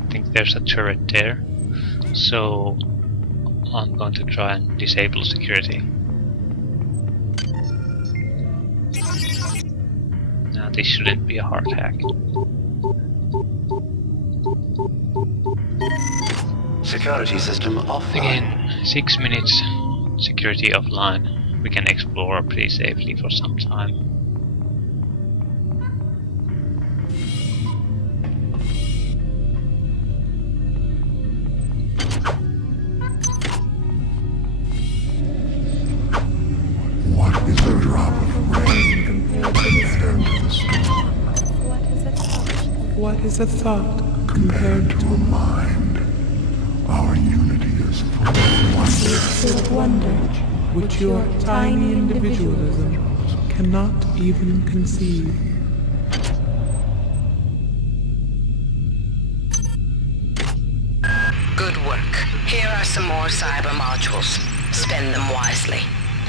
I think there's a turret there. So I'm going to try and disable security. Now this shouldn't be a hard hack. Security system offline. Again, 6 minutes security offline. We can explore pretty safely for some time. What is a drop of rain compared to the storm? What is a thought compared Compared to a mind. Our unity is full of wonder. which your tiny individualism cannot even conceive? Good work. Here are some more cyber modules. Spend them wisely.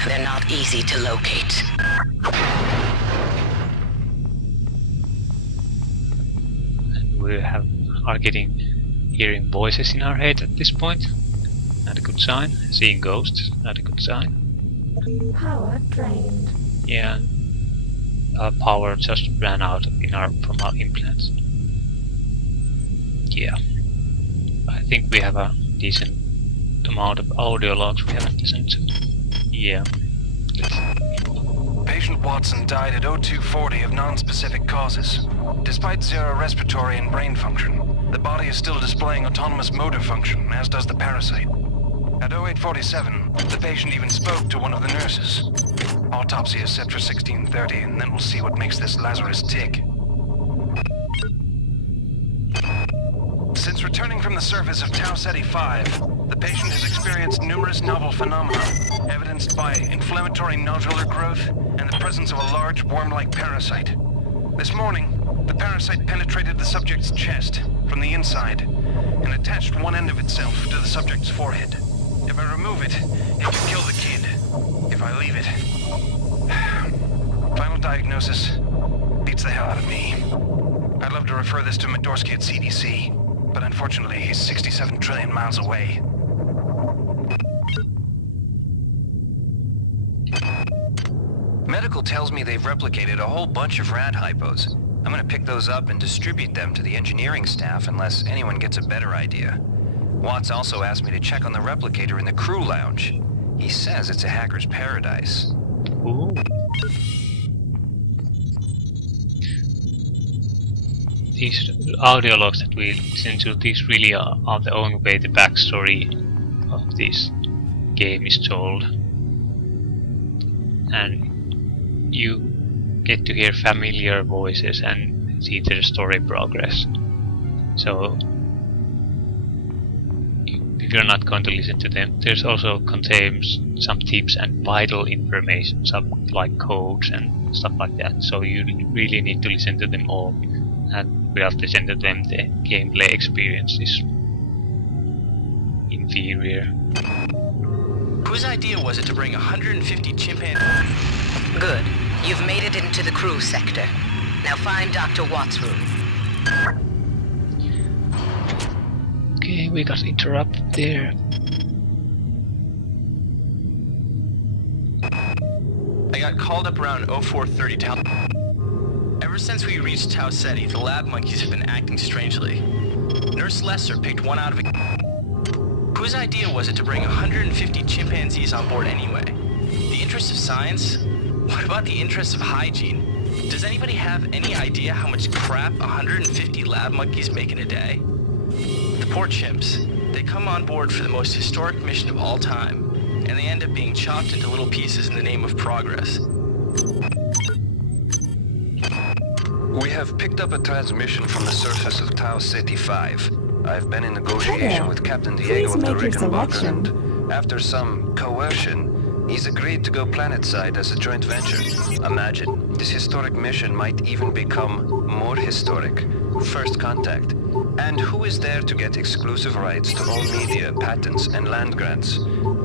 They're not easy to locate. And we are hearing voices in our head at this point. Not a good sign. Seeing ghosts, not a good sign. Power drained. Yeah, our power just ran out from our implants. Yeah, I think we have a decent amount of audio logs we haven't listened to. Yeah. Patient Watson died at 0240 of non-specific causes. Despite zero respiratory and brain function, the body is still displaying autonomous motor function, as does the parasite. At 0847, the patient even spoke to one of the nurses. Autopsy is set for 1630, and then we'll see what makes this Lazarus tick. Since returning from the surface of Tau Ceti 5, the patient has experienced numerous novel phenomena, evidenced by inflammatory nodular growth and the presence of a large worm-like parasite. This morning, the parasite penetrated the subject's chest from the inside and attached one end of itself to the subject's forehead. If I remove it, it can kill the kid. If I leave it... Final diagnosis beats the hell out of me. I'd love to refer this to Medorsky at CDC, but unfortunately he's 67 trillion miles away. Medical tells me they've replicated a whole bunch of rat hypos. I'm gonna pick those up and distribute them to the engineering staff unless anyone gets a better idea. Watts also asked me to check on the replicator in the crew lounge. He says it's a hacker's paradise. Ooh. These audio logs that we listen to, these really are the only way the backstory of this game is told. And you get to hear familiar voices and see their story progress. So if you're not going to listen to them, there's also contains some tips and vital information, some like codes and stuff like that. So you really need to listen to them all, and without listening to them, the gameplay experience is inferior. Whose idea was it to bring 150 chimpanzees? Good. You've made it into the crew sector. Now find Dr. Watts' room. Okay, we got interrupted there. I got called up around 0430 Tau. Ever since we reached Tau Ceti, the lab monkeys have been acting strangely. Nurse Lesser picked one out of a... Whose idea was it to bring 150 chimpanzees on board anyway? The interest of science? What about the interest of hygiene? Does anybody have any idea how much crap 150 lab monkeys make in a day? The poor chimps. They come on board for the most historic mission of all time, and they end up being chopped into little pieces in the name of progress. We have picked up a transmission from the surface of Tau Ceti 5. I've been in negotiation with Captain Diego of the Rickenbacker, and after some coercion, he's agreed to go planetside as a joint venture. Imagine, this historic mission might even become more historic. First contact. And who is there to get exclusive rights to all media, patents, and land grants?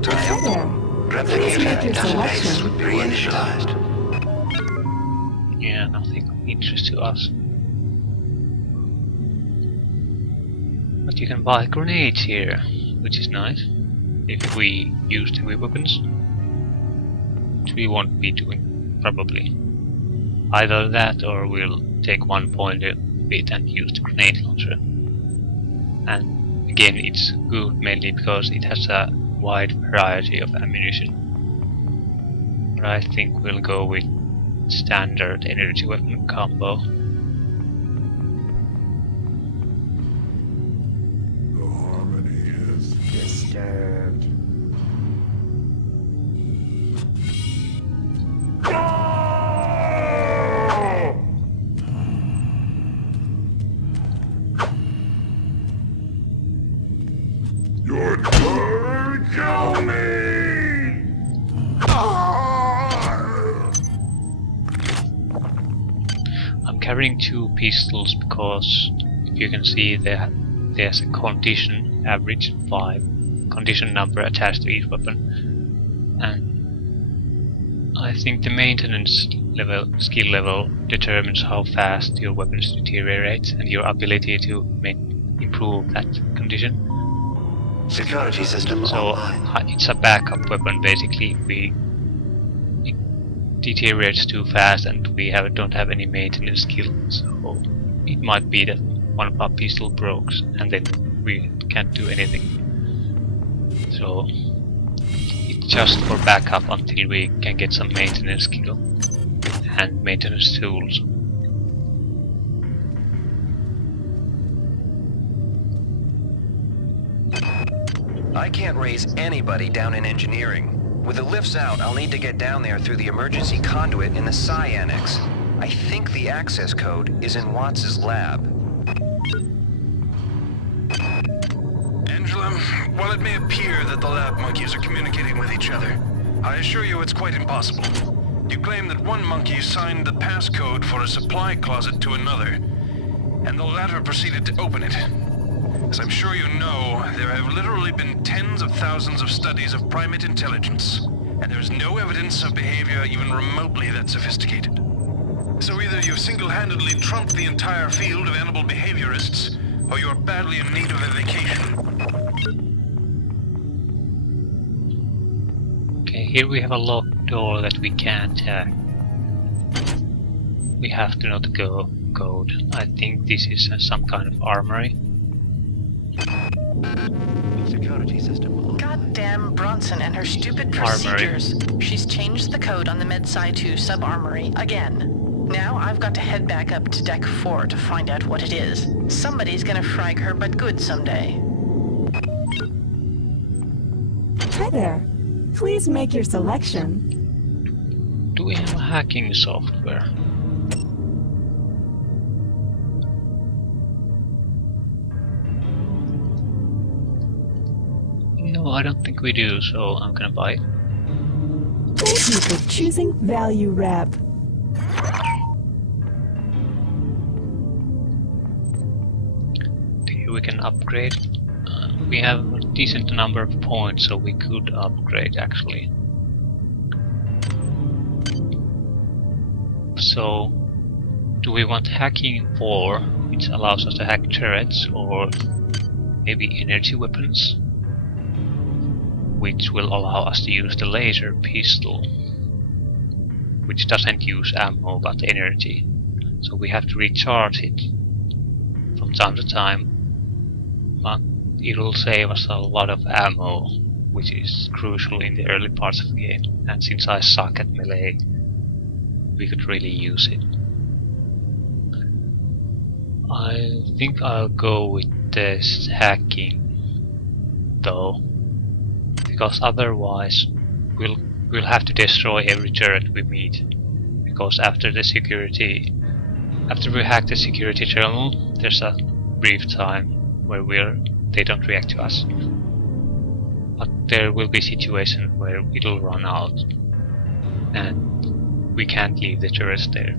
Triumph. Replicator database would be reinitialized. Yeah, nothing of interest to us. But you can buy grenades here, which is nice, if we use heavy weapons. Which we won't be doing, probably. Either that or we'll take 1 point a bit and use the grenade launcher. And again, it's good mainly because it has a wide variety of ammunition. But I think we'll go with standard energy weapon combo. The harmony is disturbed. Your turn, kill me! I'm carrying 2 pistols because if you can see there's a condition, average 5 condition number attached to each weapon, and I think the maintenance level, skill level, determines how fast your weapons deteriorate and your ability to improve that condition. Security system So online. it's a backup weapon basically. It deteriorates too fast and we don't have any maintenance skill, so it might be that one of our pistol breaks and then we can't do anything. So it's just for backup until we can get some maintenance skill and maintenance tools. I can't raise anybody down in engineering. With the lifts out, I'll need to get down there through the emergency conduit in the Psi Annex. I think the access code is in Watts' lab. Angela, while it may appear that the lab monkeys are communicating with each other, I assure you it's quite impossible. You claim that one monkey signed the passcode for a supply closet to another, and the latter proceeded to open it. As I'm sure you know, there have literally been tens of thousands of studies of primate intelligence, and there's no evidence of behavior even remotely that sophisticated. So either you've single-handedly trumped the entire field of animal behaviorists, or you're badly in need of a vacation. Okay, here we have a locked door that we can't hack. We have to know the code. I think this is some kind of armory. Security system online. Goddamn Bronson and her stupid procedures. She's changed the code on the Med-Sci 2 sub-armory again. Now I've got to head back up to Deck 4 to find out what it is. Somebody's gonna frag her but good someday. Hi there. Please make your selection. Do we have a hacking software? No, I don't think we do, so I'm gonna buy it. Thank you for choosing Value Wrap. Here we can upgrade. We have a decent number of points, so we could upgrade actually. So, do we want hacking 4, which allows us to hack turrets, or maybe energy weapons, which will allow us to use the laser pistol, which doesn't use ammo but energy. So we have to recharge it from time to time, but it will save us a lot of ammo, which is crucial in the early parts of the game. And since I suck at melee, we could really use it. I think I'll go with this hacking though, because otherwise we'll have to destroy every turret we meet. Because after we hack the security terminal, there's a brief time where they don't react to us. But there will be situations where it'll run out, and we can't leave the turrets there.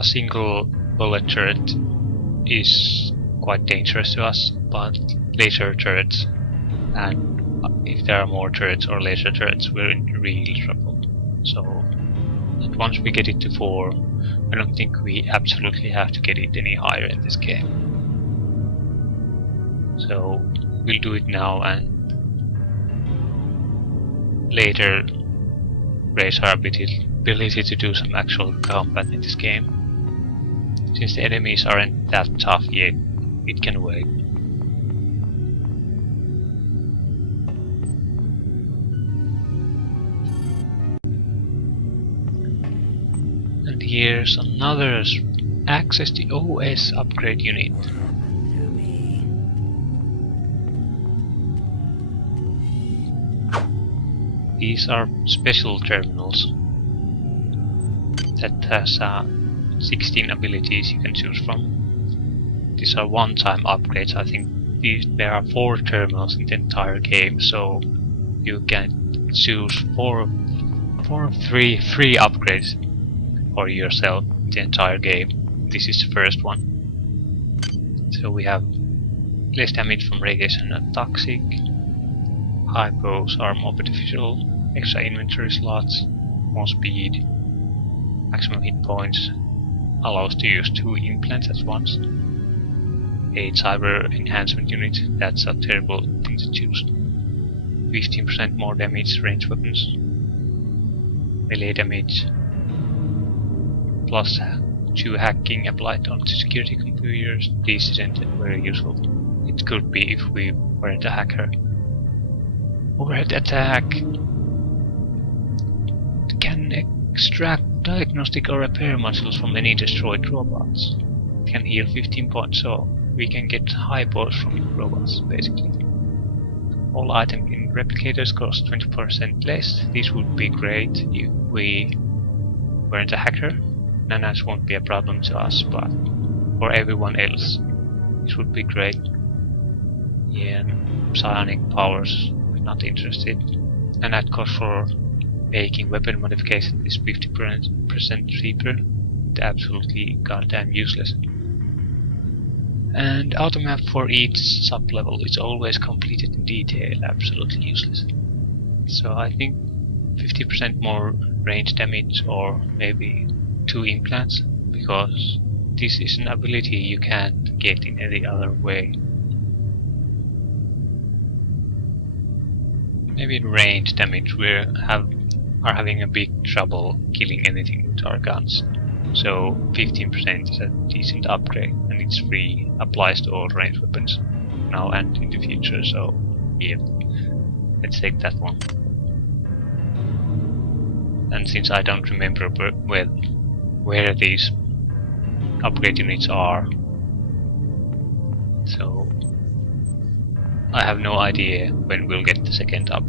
A single bullet turret is quite dangerous to us, but laser turrets, and if there are more turrets or laser turrets, we're in real trouble. So, and once we get it to 4, I don't think we absolutely have to get it any higher in this game. So we'll do it now and later raise our ability to do some actual combat in this game. Since the enemies aren't that tough yet, it can wait. And here's another access to OS upgrade unit. These are special terminals that has 16 abilities you can choose from. These are one-time upgrades. I think there are 4 terminals in the entire game, so you can choose 4 or 3 free upgrades for yourself in the entire game. This is the first one. So we have less damage from radiation and toxic, hypos, arm artificial, extra inventory slots, more speed, maximum hit points, allows to use 2 implants at once, a cyber enhancement unit, that's a terrible thing to choose, 15% more damage, range weapons, melee damage, plus 2 hacking applied onto security computers. This isn't very useful. It could be if we weren't a hacker. Overhead attack can extract diagnostic or repair modules from any destroyed robots. Can heal 15 points, so we can get hypos from robots basically. All items in replicators cost 20% less. This would be great if we weren't a hacker. Nanas won't be a problem to us, but for everyone else this would be great. Yeah, psionic powers, we're not interested. And that cost for making weapon modification is 50% cheaper. Absolutely goddamn useless. And automap for each sub-level is always completed in detail, absolutely useless. So I think 50% more range damage or maybe 2 implants, because this is an ability you can't get in any other way. Maybe in range damage we are having a big trouble killing anything with our guns. So 15% is a decent upgrade, and it's free, applies to all range weapons now and in the future, so yeah, let's take that one. And since I don't remember where these upgrade units are, so I have no idea when we'll get the second up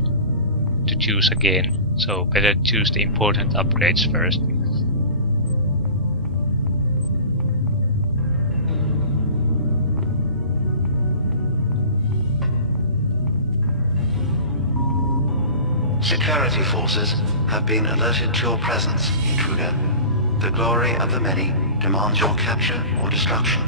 to choose again, so better choose the important upgrades first. Security forces have been alerted to your presence, intruder. The glory of the many demands your capture or destruction.